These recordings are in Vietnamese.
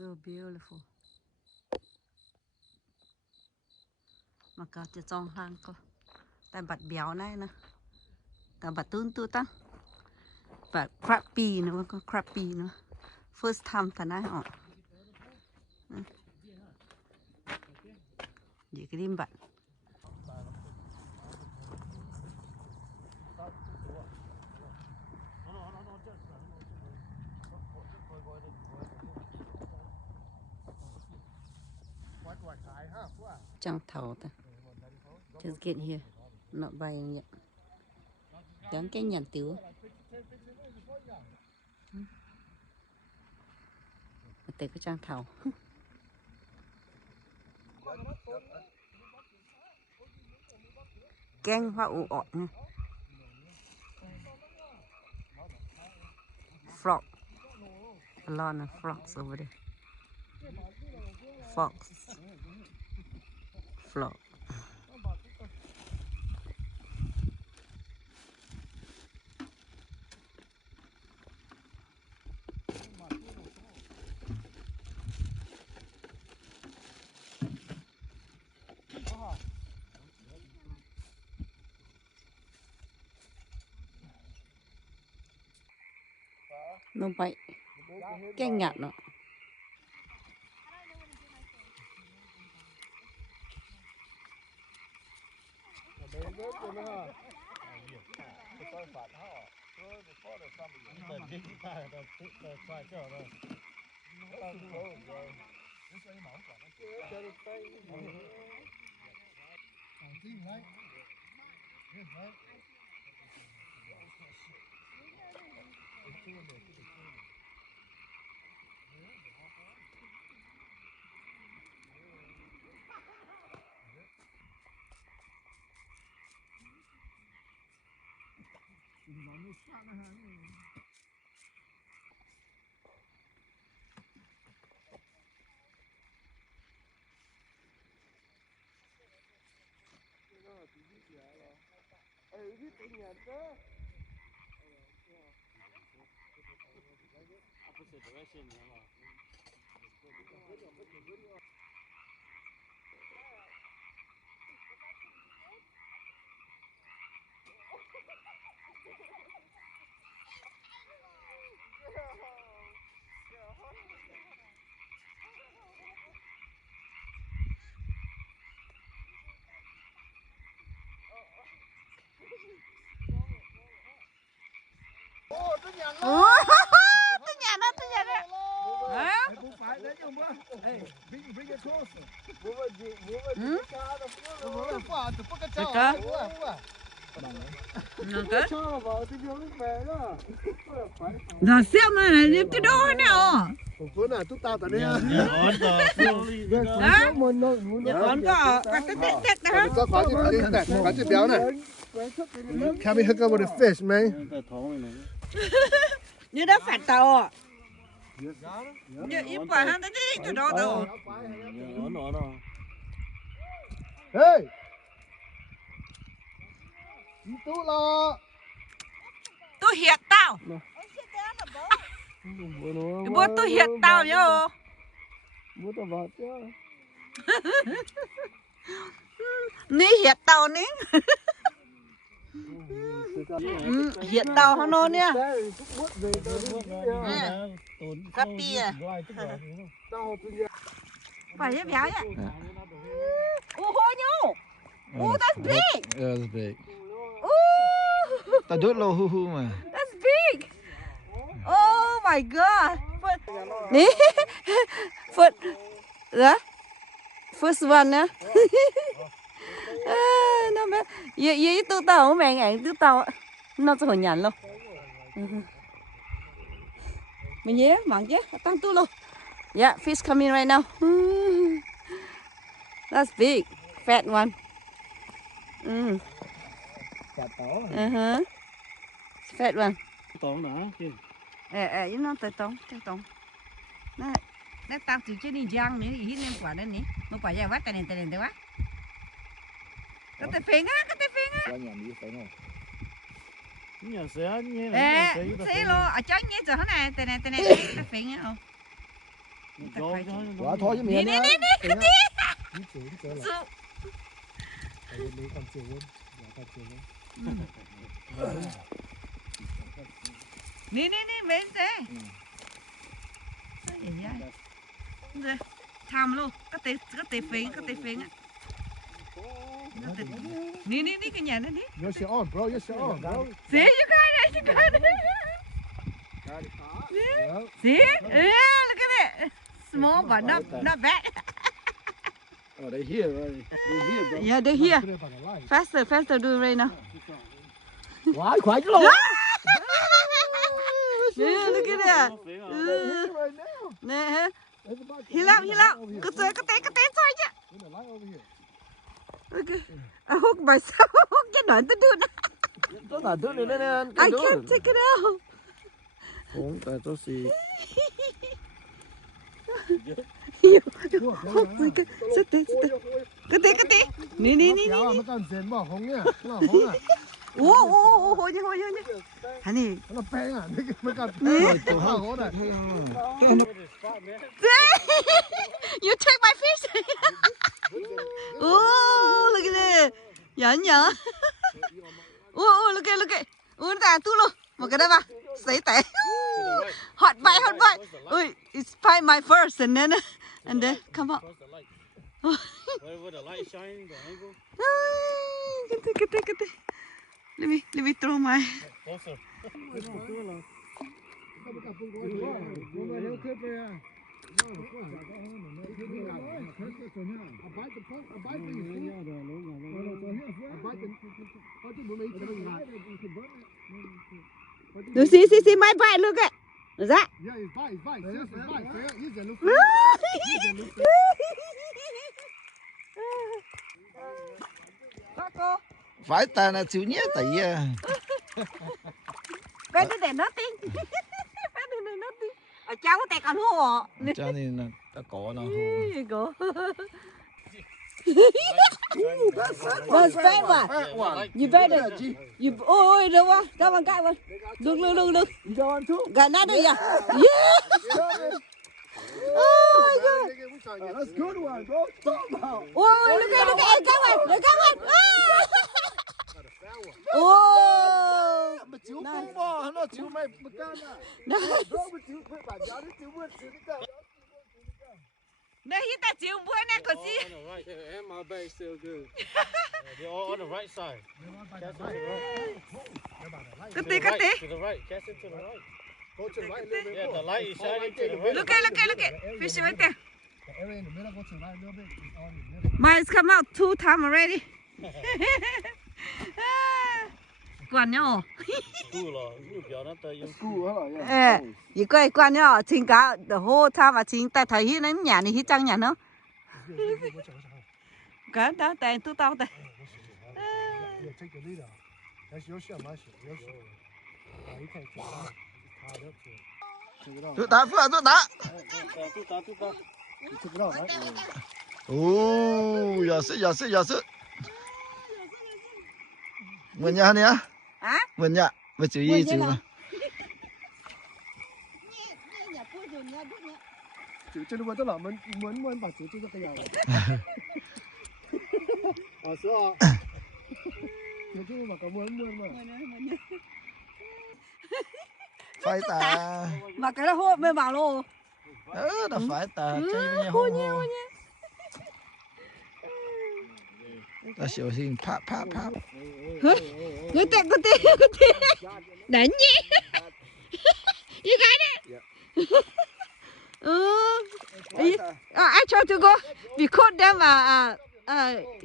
So beautiful. Mà cả chỉ trong hàng cơ. Tại bật béo này nè. Cả bật tún tút tăng. Và crappie nữa, có crappie nữa. First time ta này họ. Vậy cái đêm bật. Trong thầu ta. Just get here. Not buying yet. Đáng cái nhận tiểu. Từ cái trang thầu. Canh hoa ủ ọt nha. Frog. A lot of frogs over there. Fox. Frog. Nó bay cái nhạt nó. Tôi nhà đó. Nó xem mà là cái đồ nào. Bữa nào chúng ta tại đây á. Còn có tét đó. Có quả chữ béo này. Can we hook up with a fish, man? Như đó phạt tàu à? Như ít quả hắn tới cái đó tàu. Hey! Tú lo. Tôi hiệt tao. Bố tôi hiệt tao nhá. Bố tao vào chứ. Ní hiệt tao ní. Hiệt tao hắn nó nha. Crappie à. Phải giúp béo nhá. Oh, hôi nhau. Oh, that's big. Yeah, that's big. Oh. Ta đốt lô hu hu mà. That's big. Oh my god. Ní. Foot. Đó. First one á. Nó bé. Vậy tôi tao mẹ ngạn tôi tao. Nó cho hồi nhận luôn. Mình nhé, mặn chứ. Tăng tôi luôn. Yeah, fish coming right now. That's big. Fat one. Fat one. Tốn nữa chứ. Nó tới tông. Nó tao chỉ chơi đi giang nữa, hít nem quả đây nè. Nó quả dài quá, tay này quá. Cái tay phèn á. Qua nhà mình phải không? Nhà xe nhé. Xe luôn, ở trái nhé giờ thế này, tay này, tay phèn á. 我拖咗面啦。Nè, mấy thế. Rồi, tham luôn, cái tê phèn á. Nè, cái nhà này đi. Yes, you're on, bro. Yes, you're on, bro. See, you got it. See? Yeah, look at it. Small but not bad. Oh, they here, right? They here, bro. Yeah, they're here. Faster, do it right now. Khoái chứ luôn. Yeah, look at that. Nè, hi lắm. Cái té xoay chứ. Okay. I hook myself. Cái đoạn tôi đưa nó. Tôi là đưa lên nè. I can't take it out. Không, tại tôi xì. Sit there. Cái té. Nè. Kéo mà cần dền bỏ hông nha. Hông à. Ủa, hồi nhá. Honey. Nó bén à, mới cần. Hông này. You take my fish. Oh, look at it. Nhở. Oh, look at. Nó tàn tu luôn. Một cái đó ba. Sấy tẻ. Hot bite. Ui, it's probably my first and then come up. Where the light shine, the angle. Get. Let me throw my. Closer. You see my bite, look at. Is that? Yeah, it's bite. Phải ta là chịu nhé tại Better than nothing. Ở cháu có tay còn hùa. cho nên là ta có nó Here you go. That's fat one. You better. Oh, đâu quá. Come on. Look. Got another, yeah. Oh my God. That's good one, bro. Oh, look at that one. Oh. Mà chịu không bò, nó chịu mày bực can à. Nó chịu với bà giáo nó chịu vượt chịu đi đâu. Đây hi ta chịu bữa nay có gì? On the right there, and my bag still good. They're all on the right side. Cast it to the right. Cái To the tí. right. Cast it to the right. Go to the right a little bit. Yeah, the light is shining to the right. Look at. Fish right there. The area in the middle, go to the right a little bit. It's all in the middle. Mine's come out 2 times already. Quan nhau. Cool, you biểu nó tới yung Cool, yeah. Ý quan nhau, chính cả the whole time mà chính ta thấy hi nếm nhà này hi trăng nhà nó. Cả đó tại tôi tao tại. Yeah, take the leader. That's your shot, my shot. Your shot. You can't take it. Tied up to it. Take it off. tôi ta Two ta. You took it off, right? 오 야스 뭐냐 nè Hả? 뭐냐 왜 chữ chữ mà chữ trên nó tức là muốn bảo chữ cho cái nào à sao chữ chứ mà có muốn mà phải ta Mà cái đó hô mê bảo luôn. là phải ta chơi với hô hô ta xỉu xin phá Good thing. Đánh nhỉ? You got it? I try to go. We caught them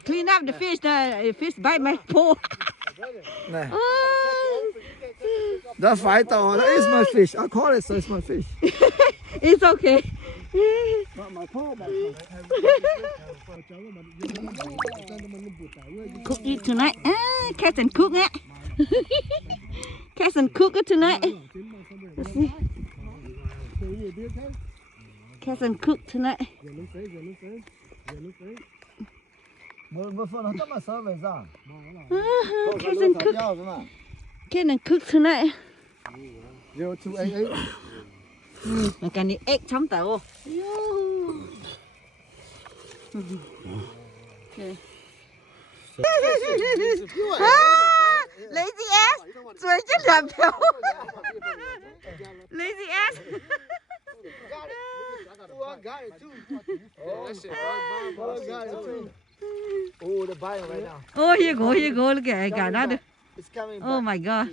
clean up the fish. The fish bite my paw. này đó phải tàu that is my fish I call it so it's my fish It's okay. Cook it tonight. Cats and cook it. Cats and cook it tonight. Let's see. Cats and cook tonight. một phần nó tất là sao vậy sao Cats and cook. Cats and cook tonight. 0288 cái này egg chấm tàu. Lazy ass, chuối chết làm phiếu. Lazy ass. Oh, they're biting right now. Oh, here you go. Look at it, another. It's coming Oh back. my god.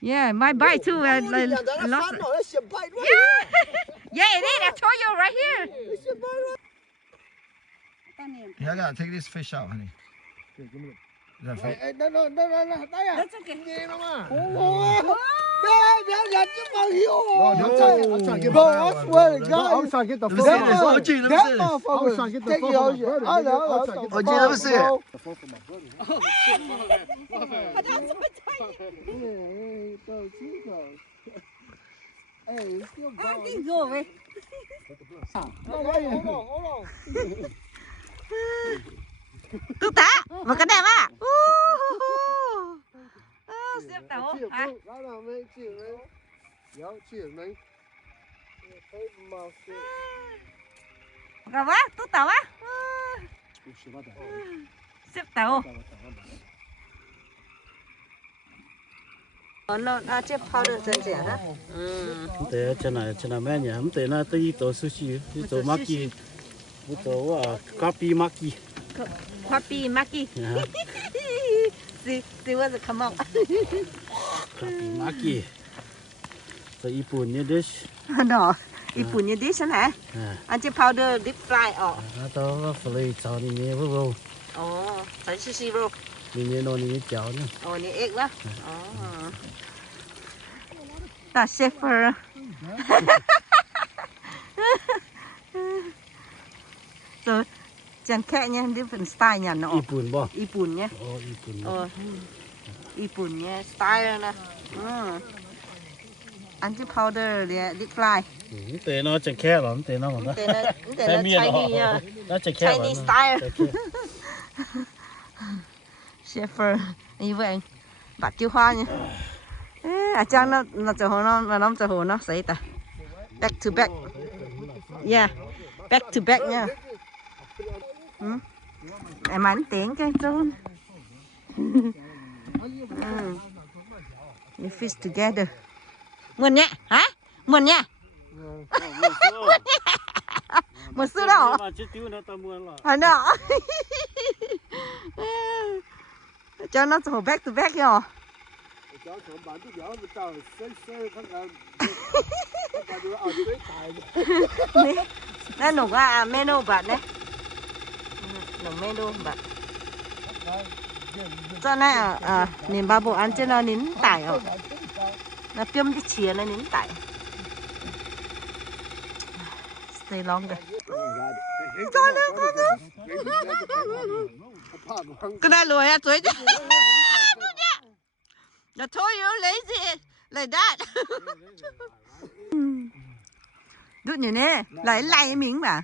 Yeah, my bite too. I lost it. That's your bite, right? Yeah, it is. I told you right here. That's your bite, right? Yeah, I gotta take this fish out, honey. Is that fish? No, That's okay. No, I'm trying to get Bro, I swear to God. I was trying to get the Let me see this. OG, let me see this. I was trying to get the Take fuck your from my shit. brother. I know. OG, let me see it. Hey, it's still Ah, keep going. hold on. Tú tá, một cái đẹp à? Xếp tàu hả? Gặp á, tú tàu á? Xếp tàu. Nó chế powder chân rẻ đó. Thế trên này mấy nhà không thể là tới tổ sushi, tổ maki, tổ crappie maki. Crappie maki. See what's it come out. Crappie maki. So Japanese dish. No, Japanese dish hả? Anh chế powder deep fry ở. Đó phải chảo đi nghe vô. Oh, phải sushi roll. Đi nghe nó đi chảo nữa. Oh, ni egg quá. Oh. Ta shepherd. So, chẳng kệ nha, different style nha nó. Japan ba. Japan nha. Oh, Japan. Japan nha, style nè. Anh chế powder để deep fry. Thế nó chẳng khe lắm, thế nó mà đó. Thế nó Chinese, nó chẳng khe lắm. Chinese style. Shepherd, như vậy, bát tiêu hoa nha. À chăng nó cho hồ nó cho hồ nó sấy ta. Back to back. Yeah, back to back nha. Em ăn tiếng cái trốn. You fish together. Mượn nhá, hả? Mượn nhá. Một xưa đó. À nó. Cho nó cho back to back nha. Nó nổ qua menu bạn đấy. Nổ menu bạn. Cho nên nên ba bộ ăn trên nó nín tải ở. Nó tiêm cái chìa nó nín tải. Stay longer. Cái này lùi à chuối chứ. I told you lazy like that. Đút như nè, lại miếng mà.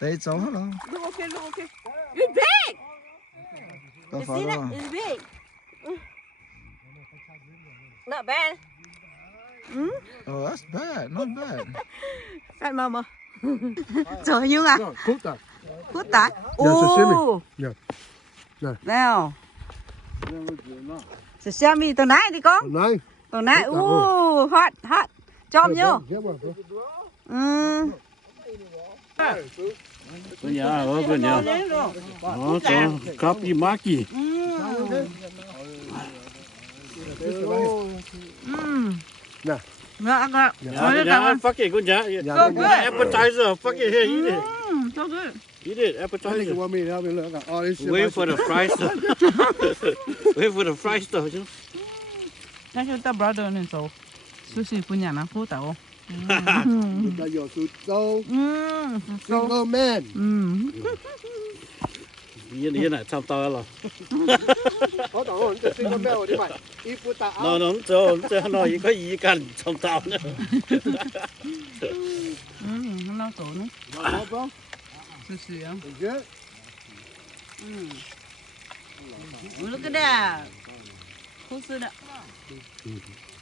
They it's all hello. Look okay. It's big. Go You for see that? it. It's big. Not bad. Oh, that's bad. Not bad. Fat mama. Trời Dương à? Cút tại. Sashimi. Yeah. Nào. Sashimi từ nãy đi con. Từ nãy. Hot. Chom vô. Cái nhà nó cho crappie maki. Nè. Yeah, fuck it, good job. So good. Appetizer, fuck it, here, eat it. So good. Eat it, appetizer. Want me to help me look at all this shit? Wait for the fries stuff. Wait for the fries stuff chứ. That's your brother and so. Sushi punya na fu tao. That your so single man. Ý này chăm tao rồi. Hold on, the single man đi mày. Ít phút ta. Nó nó có ý cần chăm tao nữa. Nó cổ nữa. No, bro. Sushi á. Good. Look at that. Who's that?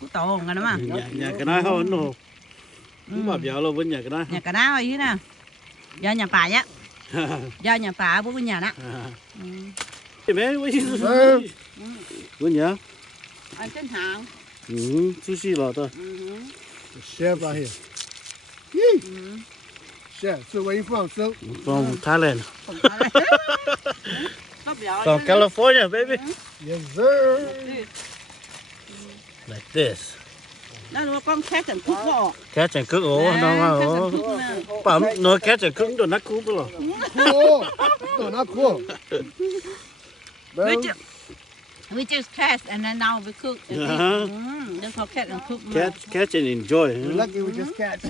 Cú tổ ngà mà. Nhà cái này họ nó. Cũng mà béo lo bên nhà cái này. Nhà cái nào vậy nè? Do nhà bà á. Do nhà bà bố bên nhà đó. Mẹ, bên nhà. Anh trên hàng. Sushi là đó. Chef right here. Chef, so where you from, so? From Thailand. From California, baby. Yes, sir. Like this. Đó là con catch and cook đó. Catch and cook, oh, no, Bấm, nó catch and cook, nó cook rồi. Cool. No, not cool. We just catch and then now we cook. That's how catch and cook. Catch and enjoy. You're lucky we just catch.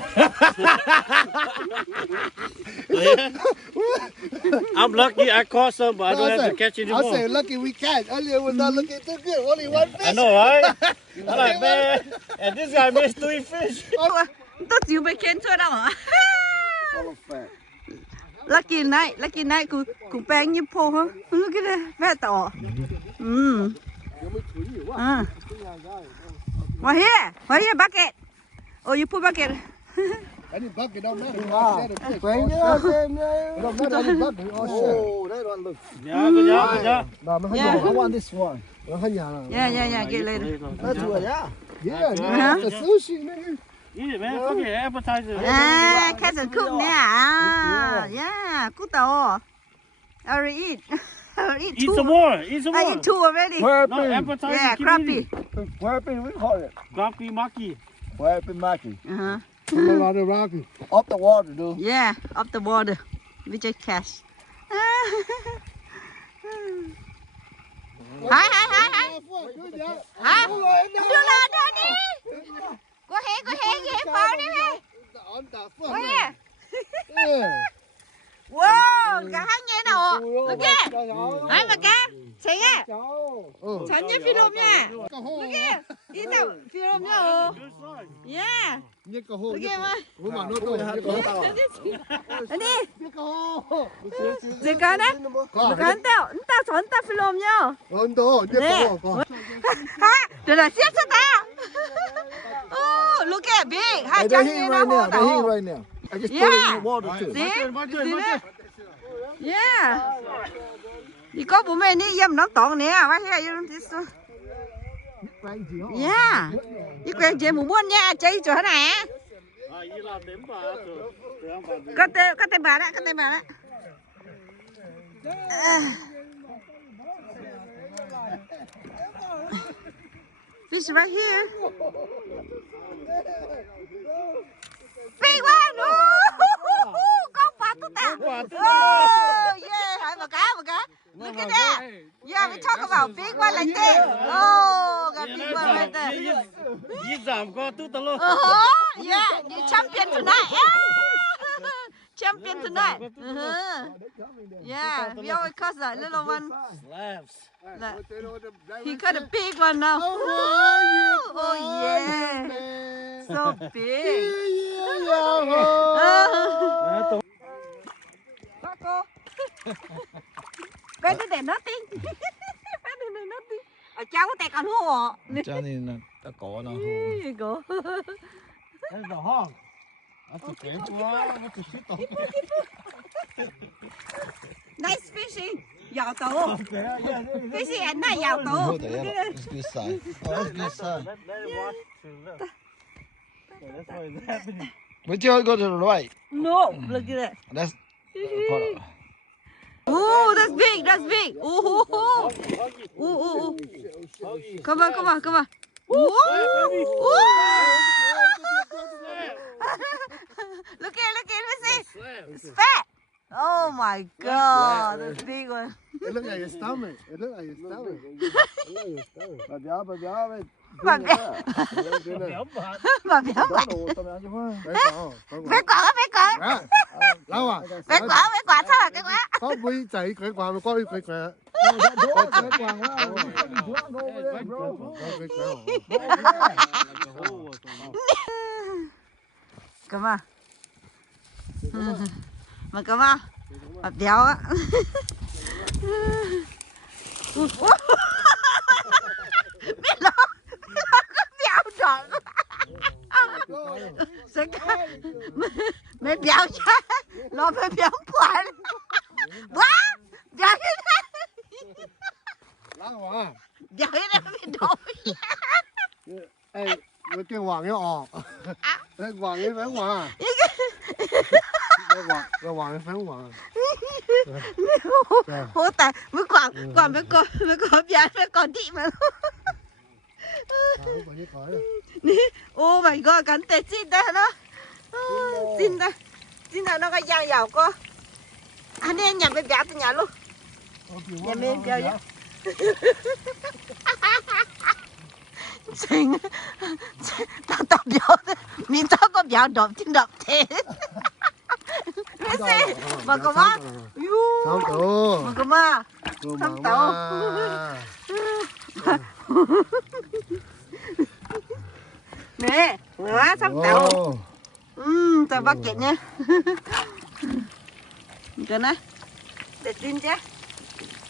I'm lucky I caught some, but I don't have to catch anymore. I say lucky we catch. Earlier was not looking too good. Only one fish. I know, right? I'm like, man, and this guy missed 3 fish. Tôi chịu bị kén chưa đâu hả? Lucky night cũng bang như po hả? Look at that, very tall. What here, bucket. Oh, you put bucket. Any bucket don't matter. It don't matter any bucket. Oh, that one look. Yeah, good job. No, Yeah. I want this one. Yeah, get later. That's what, yeah. Yeah, the sushi, nigga. Eat it, man. Fuck it, appetizer. À, catch and cook nè. À, yeah, cú tổ. I already eat. Eat some more. Eat some I more. eat 2 already. No, appetizer. Yeah, keep crappie. eating. Crappie, we call it. Crappie maki. Crappie maki. Come on, out of Rocky. Up the water, dude. Yeah, up the water. We just catch. Hi. Good job. Hả? Đưa lên đi. Go ahead, phao đi mày. On the foot. Go ahead. Yeah. Wow, cả hai nghe nào. Look at. Hai mà cá. Thấy á. Chán như film nha. Look at. Đi đâu? Film nha. Yeah. Nhớ cái hồ. Look at mà. Ủa mà nó tôi nhớ cái hồ. Anh đi. Nhớ cái hồ. Gì cả đấy? Anh tao chọn tao film nha. Ấn độ, nhớ cái hồ. Ha, đây là xếp cho ta. Oh, look at big. Hai chân như nó hồ They're here đầu. right now. I just put it in the water too. See that? Yeah. Đi có bố mẹ đi dâm nó tọn nè, phải hay this one. Yeah. Đi quen chị mù buôn nha, chơi chỗ nè. Có tên bà đó. Fish right here. Big one! Con bà tôi ta. Oh, yeah. Hai bà cá. Look at that. Yeah, we talk about big one like this. Oh, got big one right there. Yeah, you champion tonight. Yeah. Champion tonight. Yeah, we always catch that little one. He got a big one now. Oh yeah. So big. Better than nothing. Better than nothing. Ở cháu có tay còn hùa. Cho nên là ta có nó. Go. That's the hog. That's the great one. What's the shit on? Nice fishing. Giàu tàu. Fishing at night giàu tàu. Oh, that's good sign. Oh, that's good sign. But you go to the right. No, look at that. That's Oh, that's big. Ooh. Come on. Ooh. Look at it, see. It's fat. Oh my God, that's big one. It look like your stomach. Bà béo. Bà béo vậy. Bé quả. Lâu à? Bé quả sao là cái quả? Có quý仔quẩy quả mà có quý quẩy quả. Come on. Mà come on. Bà béo á. biết lo có béo đỏ sẽ mày béo chứ lo mày béo quá quá béo như thế béo như thế bị đổ Ê, cái tiếng hoàng nó cái hoàng cái phấn hoàng cái hoàng cái phấn hoàng hố tài mới còn mới có béo mới còn thị mà ô mày gọi cắn tê xin đây nó xin đây nó cái dao dầu co anh em nhà bên béo từ nhà luôn nhà bên béo vậy xinh tao béo mình tao có béo đậm trên đậm thế cái gì mà có má sáu tổ mà có má sáu tổ nè quá sắp tàu tao bắt kiện nha cái này để tin chứ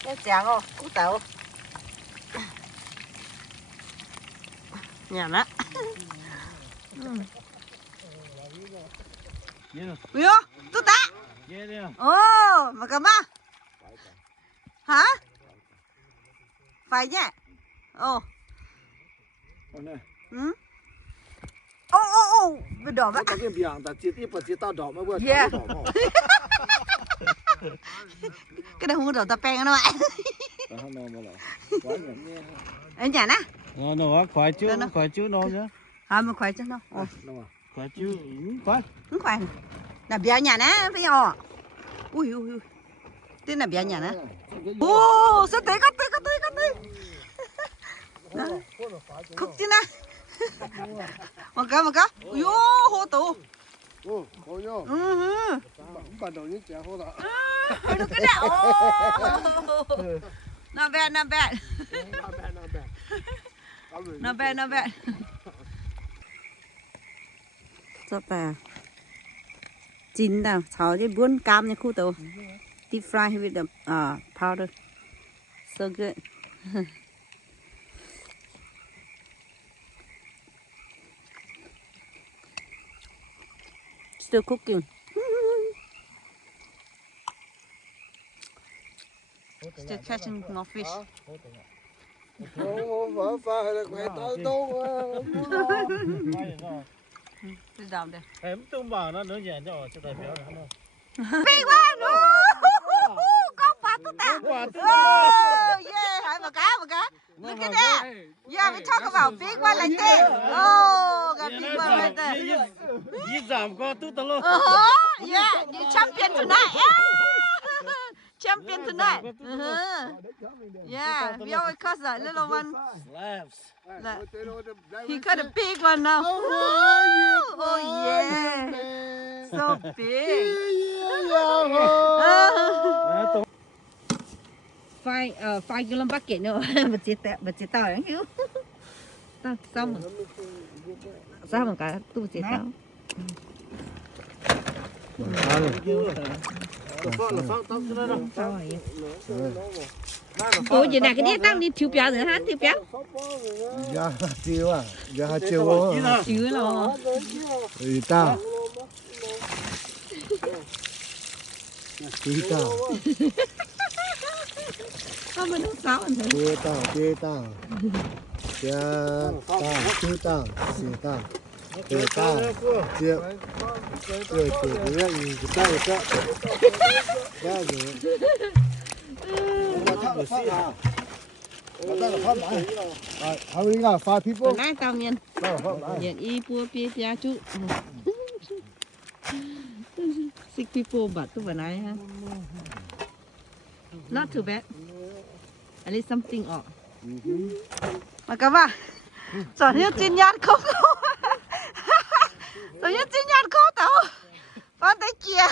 cái chả không cú tàu nhà nó ui ô tôi ta ô mà cầm á hả phải nhỉ ô ô bị đỏ mất cái biển ta chỉ tiếp chỉ tao đỏ mà vừa yeah cái này không đỏ ta pen nó vậy ở nhà nè nó khoai chú nó nhá à mà khoai chứ nó khoai chú khoai không khoai là béo nhà nè phải không ui tên là béo nhà nè ô sao tới có tới khúc chứ nè một cái ui hô tụ khổ nhá bắt đầu những trẻ khổ đó nó cái nào not bad rất là chín đâu cháu đi buôn cam như khu tàu deep fry with the powder so good still cooking still catching more fish vợ pha hay là quay tao đâu đi down there em tung bảo nó nữa nhẹ cho đại biểu nó big one con phá tụi ta yeah hãy một cái look at that yeah we talk about big one like this got big one right there đi giảm con tụt luôn yeah you champion tonight champion tonight yeah we always cause that little one he got a big one now oh yeah so big five gallon bucket nữa bật chế tao ấy hiểu tao sao mà cả tu chế tao cô gì nè cái đĩa tăng đi thiếu béo nữa hả thiếu béo dạ chiều à dạ chiều chiều rồi thì tao thì tao không mà nó sao anh thấy chia tao chia tao chia tao chia tao rồi cái gì cái sao đó rồi how many got 5 people nãy tao miền y bua pia pia chú 6 people but tu vừa nãy ha not too bad at least something off mà các bạn giờ như tin nhắn không giờ như tin nhắn không tao con tay kia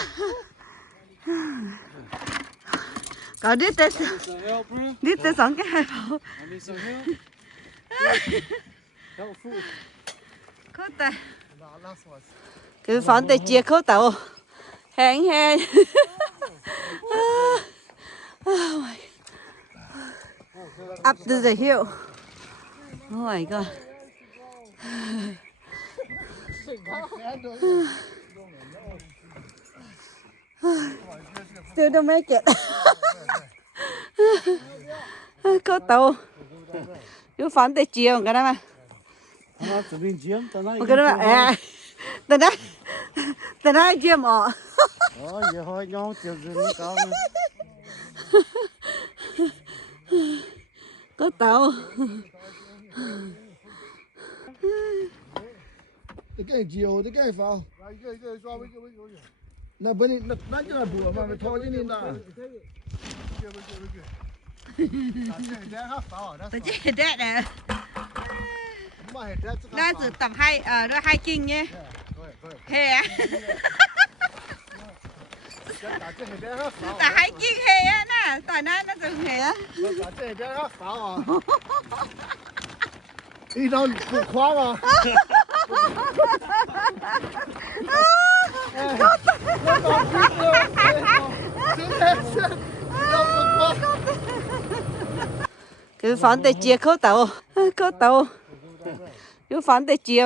có đi tới sống cái hai phố có tay cứ phán tay chia khâu tàu hẹn Up to the hill. Oh my god. Still don't make it. Có tàu. Chú phán tới chiều cái đó mà. Nó từ bên chiếm, tao nói. Cái đó mà à. Tao nói chiêm ọ. Giờ thôi nhau chiều rồi nó cao. Có tàu. cái chiều cái vào. Nó bên này nó cho là bùa mà mày thôi chứ nên là. Tôi chỉ đẹp nè. Nó chỉ tầm hai nó hai kinh nhé. Hè á. Tại hai kinh hè á nè, tại nó dừng hè á. Đi đâu khóa mà. Cứ phán tới chia khâu tàu. Chú phán tới chiều.